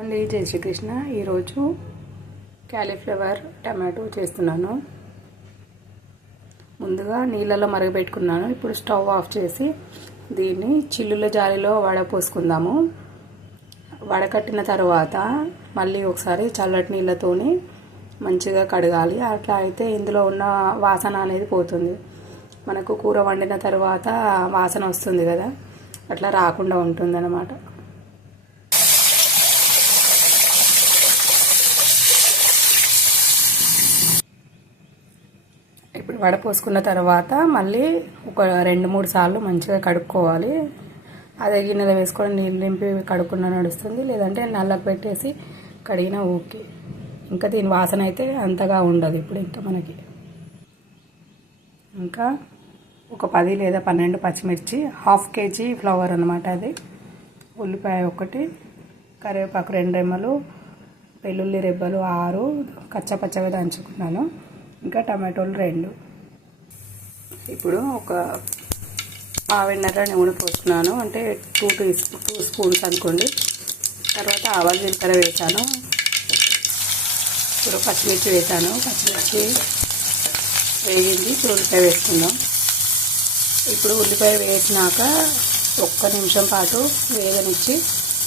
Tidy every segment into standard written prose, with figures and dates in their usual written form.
అండి జై శ్రీకృష్ణ. ఈరోజు క్యాలీఫ్లవర్ టమాటో చేస్తున్నాను. ముందుగా నీళ్ళలో మరగబెట్టుకున్నాను. ఇప్పుడు స్టవ్ ఆఫ్ చేసి దీన్ని చిల్లుల జాలిలో వడపోసుకుందాము. వడకట్టిన తర్వాత మళ్ళీ ఒకసారి చల్లటి నీళ్ళతోని మంచిగా కడగాలి. అట్లా అయితే ఇందులో ఉన్న వాసన అనేది పోతుంది. మనకు కూర వండిన తర్వాత వాసన వస్తుంది కదా, అట్లా రాకుండా ఉంటుంది అన్నమాట. ఇప్పుడు వడపోసుకున్న తర్వాత మళ్ళీ ఒక 2-3 సార్లు మంచిగా కడుక్కోవాలి. అదే గిన్నెలో వేసుకొని నీళ్ళు నింపి కడుక్కున్నా నడుస్తుంది, లేదంటే నల్లకు పెట్టేసి కడిగినా ఓకే. ఇంకా దీని వాసన అయితే అంతగా ఉండదు. ఇప్పుడు ఇంకా మనకి ఇంకా ఒక 10 లేదా 12 పచ్చిమిర్చి, 1/2 కేజీ ఫ్లవర్ అన్నమాట అది, ఉల్లిపాయ 1, కరివేపాకు 2 రెమ్మలు, వెల్లుల్లి రెబ్బలు 6 కచ్చపచ్చగా దంచుకున్నాను, ఇంకా టమాటోలు 2. ఇప్పుడు ఒక 1/2 నూనె పోస్తున్నాను, అంటే 2 స్పూన్స్ అనుకోండి. తర్వాత ఆవాలు జీలకర్ర వేసాను. ఇప్పుడు పచ్చిమిర్చి వేసాను. పచ్చిమిర్చి వేగింది. ఇప్పుడు ఉల్లిపాయ వేసుకుందాం. ఇప్పుడు ఉల్లిపాయ వేసినాక 1 నిమిషం పాటు వేగనిచ్చి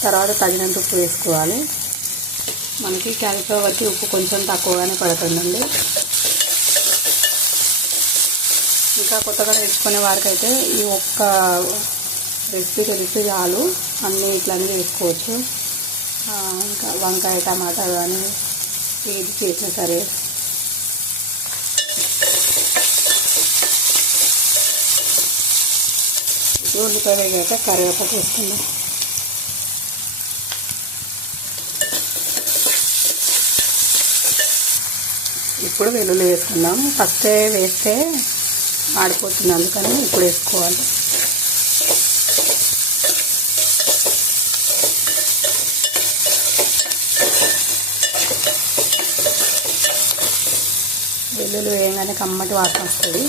తర్వాత తగినంత ఉప్పు వేసుకోవాలి. మనకి క్యాలీఫ్లవర్కి ఉప్పు కొంచెం తక్కువగానే పడుతుందండి. ఇంకా కొత్తగా నేర్చుకునే వారికైతే ఈ ఒక్క రెసిపీ తెలిసి చాలు, అన్నీ ఇట్లానే చేసుకోవచ్చు. ఇంకా వంకాయ టమాటా కానీ ఏది చేసినా సరే. ఇప్పుడు ఉల్లిపాయ వేగాక కరివేపాకు వేసుకుందాం. ఇప్పుడు వెల్లుల్లి వేసుకుందాం. ఫస్టే వేస్తే ఆడిపోతుంది, అందుకని ఇప్పుడు వేసుకోవాలి. వెల్లుల్లి వేయగానే కమ్మటి వాసన వస్తుంది.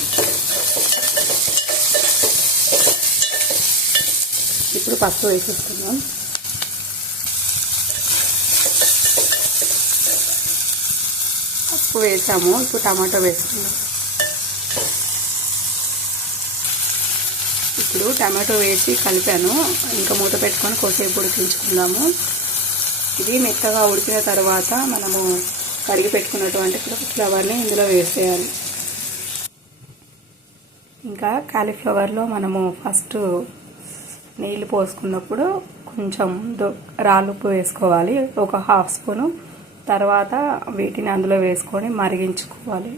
ఇప్పుడు పసుపు వేసేసుకుందాం. పసుపు వేసాము. ఇప్పుడు టమాటో వేసుకుందాం. ఇప్పుడు టమాటో వేసి కలిపాను. ఇంకా మూత పెట్టుకొని కొద్దిసేపు ఉడికించుకుందాము. ఇది మెత్తగా ఉడికిన తర్వాత మనము కడిగి పెట్టుకున్నటువంటి ఫ్లవర్ని ఇందులో వేసేయాలి. ఇంకా కాలీఫ్లవర్లో మనము ఫస్ట్ నీళ్ళు పోసుకున్నప్పుడు కొంచెం రాళ్ళుప్పు వేసుకోవాలి, ఒక 1/2 స్పూను. తర్వాత వీటిని అందులో వేసుకొని మరిగించుకోవాలి.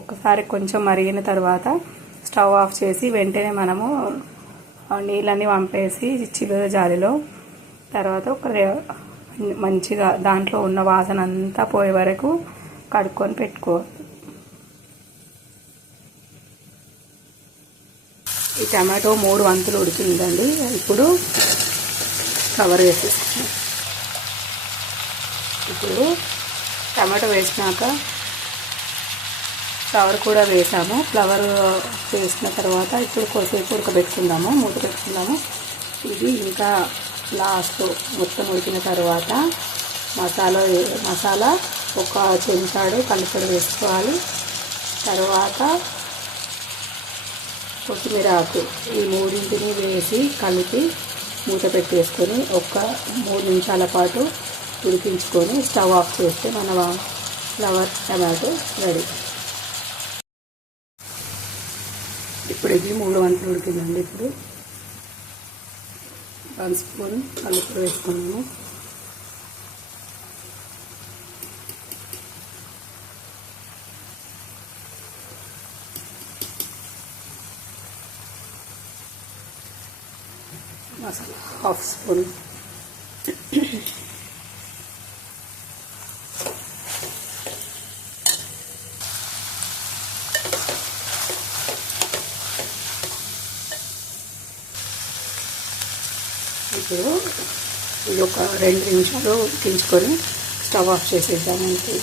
ఒకసారి కొంచెం మరిగిన తర్వాత స్టవ్ ఆఫ్ చేసి వెంటనే మనము నీళ్ళని వంపేసి చిల్లుల జాలిలో, తర్వాత మంచిగా దాంట్లో ఉన్న వాసన అంతా పోయే వరకు కడుక్కొని పెట్టుకోవాలి. ఈ టమాటో 3 వంతులు ఉడికిందండి. ఇప్పుడు కవర్ వేసేసుకున్నాం. ఇప్పుడు టమాటో వేసినాక ఫ్లవర్ కూడా వేసాము. ఫ్లవర్ వేసిన తర్వాత ఇప్పుడు కొద్దిసేపు ఉడకబెట్టుకుందాము, మూత పెట్టుకుందాము. ఇది ఇంకా లాస్ట్ మొత్తం ఉడికిన తర్వాత మసాలా 1 చెంచాడు కలుపుకొని వేసుకోవాలి. తర్వాత కొత్తిమీర ఆకు, ఈ 3 వేసి కలిపి మూత పెట్టేసుకొని 3 నిమిషాల పాటు ఉడికించుకొని స్టవ్ ఆఫ్ చేస్తే మన ఫ్లవర్ టమాటో రెడీ. ఇప్పుడు ఇది 3 వంతులు ఉడికిందండి. ఇప్పుడు 1 స్పూన్ కలుపు వేసుకున్నాము. మసాలా 1/2 స్పూన్. ఇప్పుడు ఇది ఒక 2 నిమిషాలు ఉడికించుకొని స్టవ్ ఆఫ్ చేసేద్దామంటే.